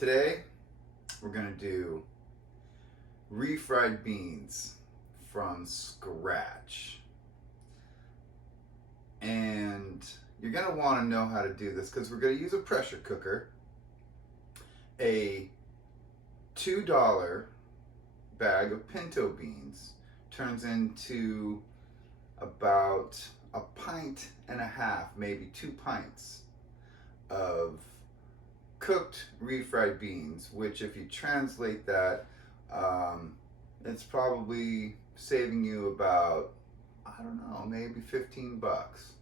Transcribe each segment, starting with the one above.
Today we're gonna do refried beans from scratch. And you're gonna wanna know how to do this because we're gonna use a pressure cooker. A $2 bag of pinto beans turns into about a pint and a half, maybe 2 pints of cooked refried beans, which if you translate that, it's probably saving you about, I don't know, maybe 15 bucks.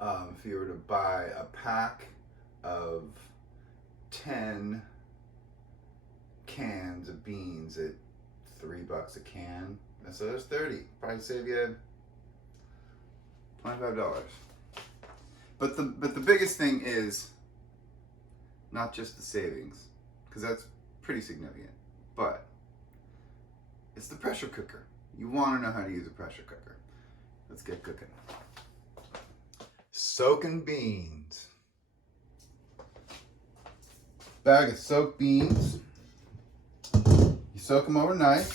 If you were to buy a pack of 10 cans of beans at $3 a can, so there's 30. Probably save you $25. But the biggest thing is not just the savings, because that's pretty significant, but it's the pressure cooker. You want to know how to use a pressure cooker. Let's get cooking. Soaking beans. Bag of soaked beans. You soak them overnight,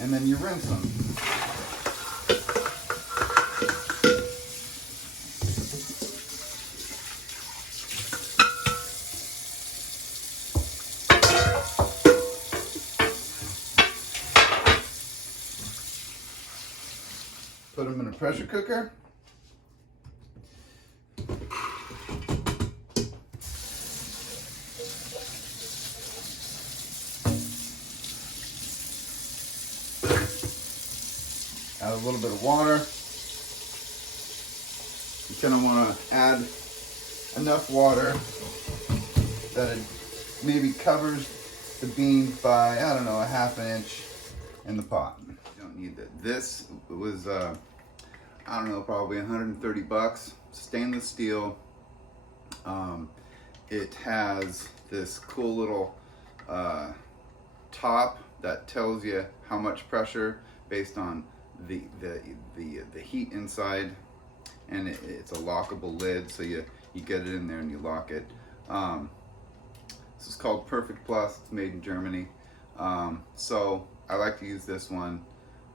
and then you rinse them. Put them in a pressure cooker. Add a little bit of water. You kind of want to add enough water that it maybe covers the beans by, I don't know, a half an inch in the pot. You don't need that. This was, I don't know, probably 130 bucks. Stainless steel. It has this cool little top that tells you how much pressure based on the heat inside, and it's a lockable lid, so you get it in there and you lock it. This is called Perfect Plus. It's made in Germany. So I like to use this one,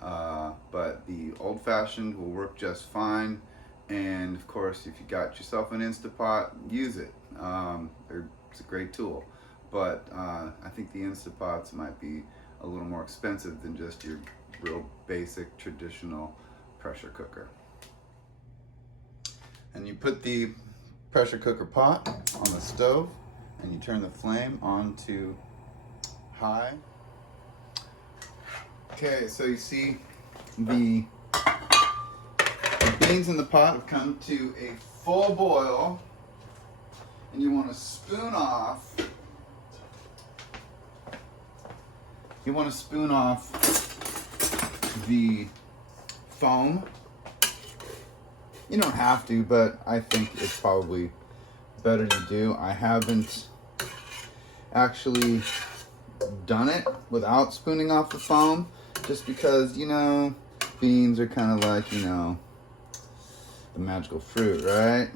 but the old-fashioned will work just fine. And of course, if you got yourself an Instapot, use it. It's a great tool, but I think the Instapots might be a little more expensive than just your real basic traditional pressure cooker. And you put the pressure cooker pot on the stove and you turn the flame on to high. Okay, so you see the beans in the pot have come to a full boil, and you want to spoon off. You want to spoon off the foam. You don't have to, but I think it's probably better to do. I haven't actually done it without spooning off the foam, just because, you know, beans are kind of like, you know, the magical fruit, right?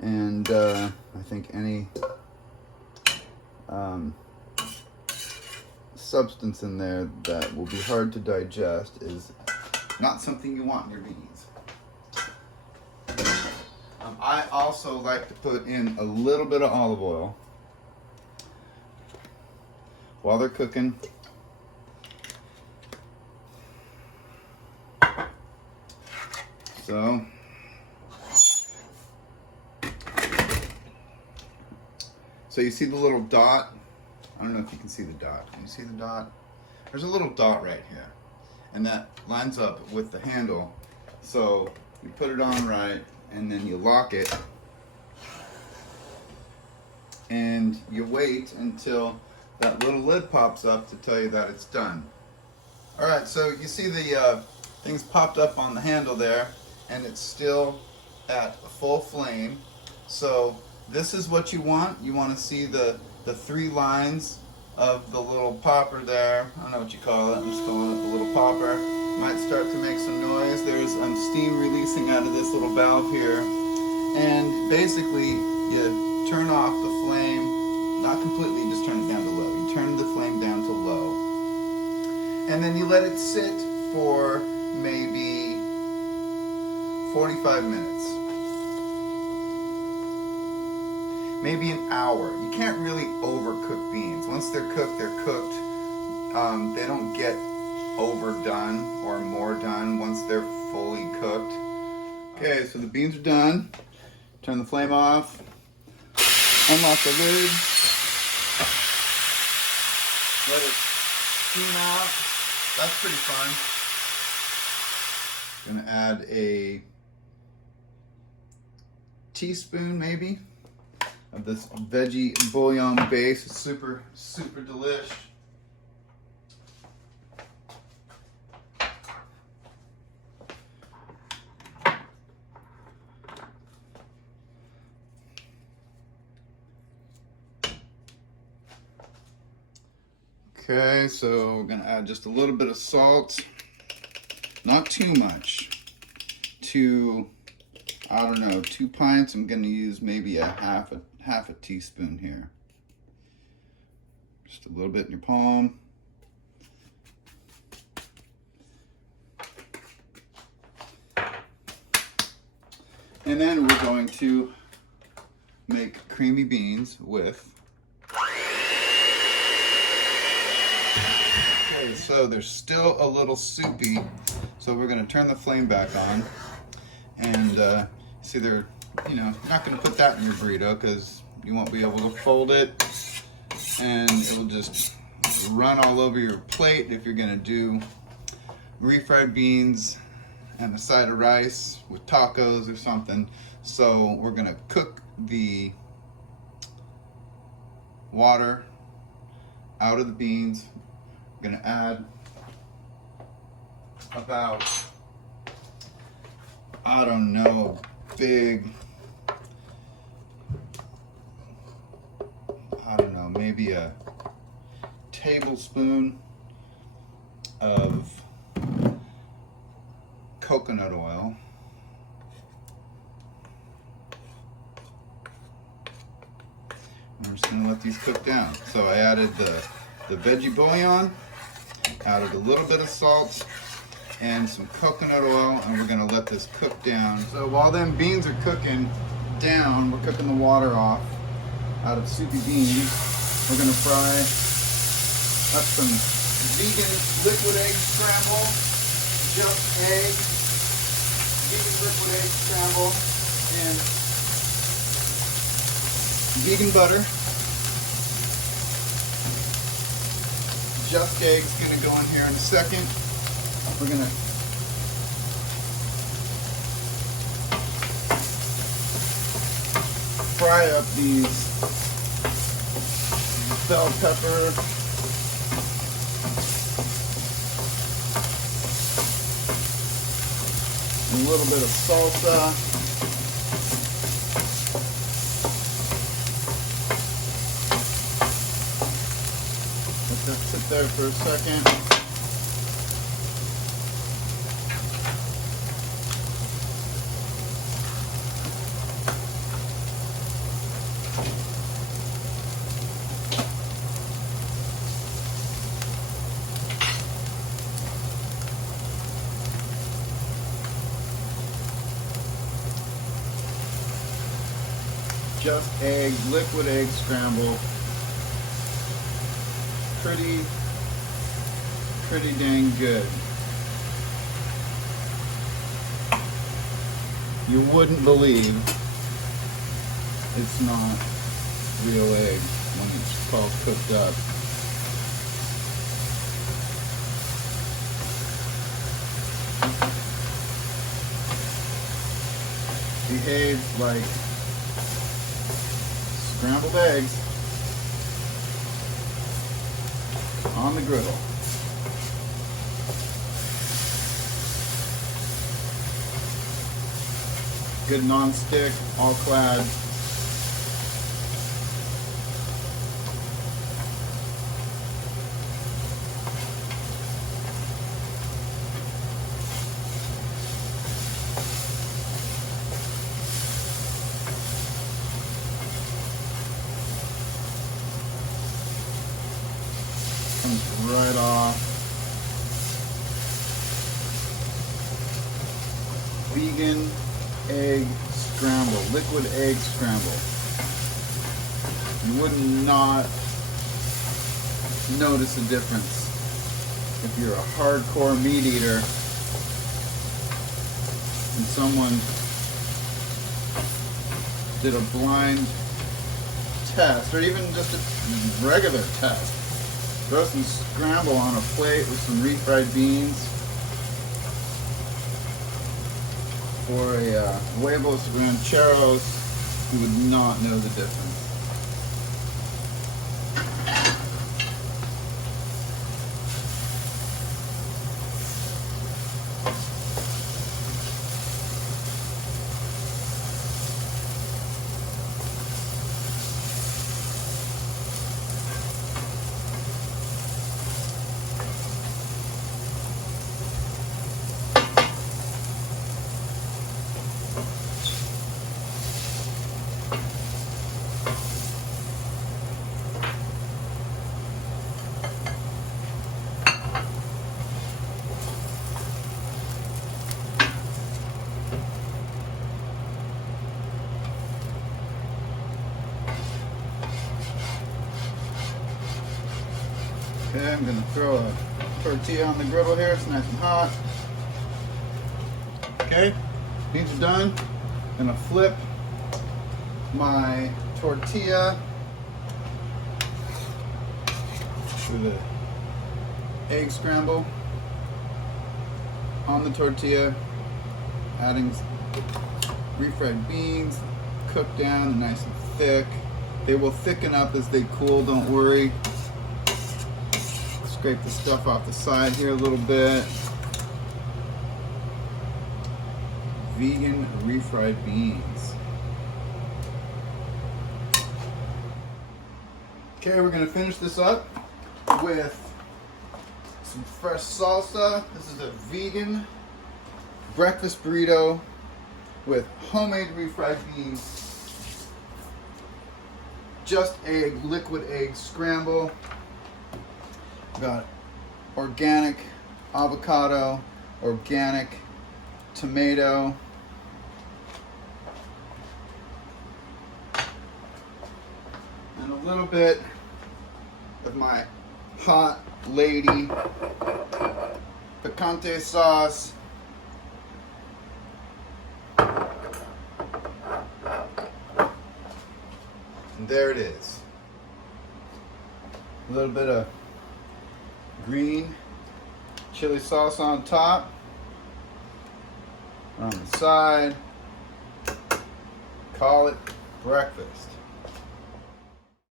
And I think any substance in there that will be hard to digest is not something you want in your beans. I also like to put in a little bit of olive oil while they're cooking. So you see the little dot? I don't know if you can see the dot. Can you see the dot? There's a little dot right here, and that lines up with the handle. So you put it on right, and then you lock it, and you wait until that little lid pops up to tell you that it's done. All right, so you see the things popped up on the handle there, and it's still at a full flame. So this is what you want. You want to see the 3 lines of the little popper there. I don't know what you call it. I'm just calling it the little popper. Might start to make some noise. There's steam releasing out of this little valve here. And basically, you turn off the flame not completely, you just turn it down to low. You turn the flame down to low. And then you let it sit for maybe 45 minutes. Maybe an hour. You can't really overcook beans. Once they're cooked, they're cooked. They don't get overdone or more done once they're fully cooked. Okay, so the beans are done. Turn the flame off. Unlock the lid. Let it steam out. That's pretty fun. Gonna add a teaspoon maybe of this veggie bouillon base. It's super, super delish. Okay, so we're gonna add just a little bit of salt, not too much. I don't know, 2 pints. I'm gonna use maybe a half a teaspoon here. Just a little bit in your palm. And then we're going to make creamy beans with. Okay, so they're still a little soupy, so we're going to turn the flame back on. And see, they're, not going to put that in your burrito because you won't be able to fold it, and it will just run all over your plate if you're going to do refried beans and a side of rice with tacos or something. So we're going to cook the water out of the beans. We're going to add about, I don't know, maybe a tablespoon of coconut oil. We're just going to let these cook down. So I added the veggie bouillon, added a little bit of salt and some coconut oil, and we're going to let this cook down. So while them beans are cooking down, we're cooking the water off out of soupy beans. We're going to fry up some vegan liquid egg scramble, just egg, vegan liquid egg scramble, and vegan butter. Just egg's going to go in here in a second. We're going to fry up these bell pepper, a little bit of salsa, let that sit there for a second. Just egg, liquid egg scramble. Pretty dang good. You wouldn't believe it's not real egg when it's all cooked up. Behaves like scrambled eggs on the griddle. Good non-stick, all clad. comes right off. Vegan egg scramble, liquid egg scramble. You would not notice a difference if you're a hardcore meat eater and someone did a blind test, or even just a regular test. Throw some scramble on a plate with some refried beans, or a huevos rancheros, you would not know the difference. Okay, I'm going to throw a tortilla on the griddle here. It's nice and hot. Okay, these are done. I'm going to flip my tortilla with the egg scramble on the tortilla, adding refried beans, cooked down, nice and thick. They will thicken up as they cool, don't worry. Scrape the stuff off the side here a little bit. Vegan refried beans. Okay, we're gonna finish this up with some fresh salsa. This is a vegan breakfast burrito with homemade refried beans, just egg, liquid egg scramble. We've got organic avocado, organic tomato, and a little bit of my hot lady picante sauce. And there it is. A little bit of green chili sauce on top, on the side. Call it breakfast.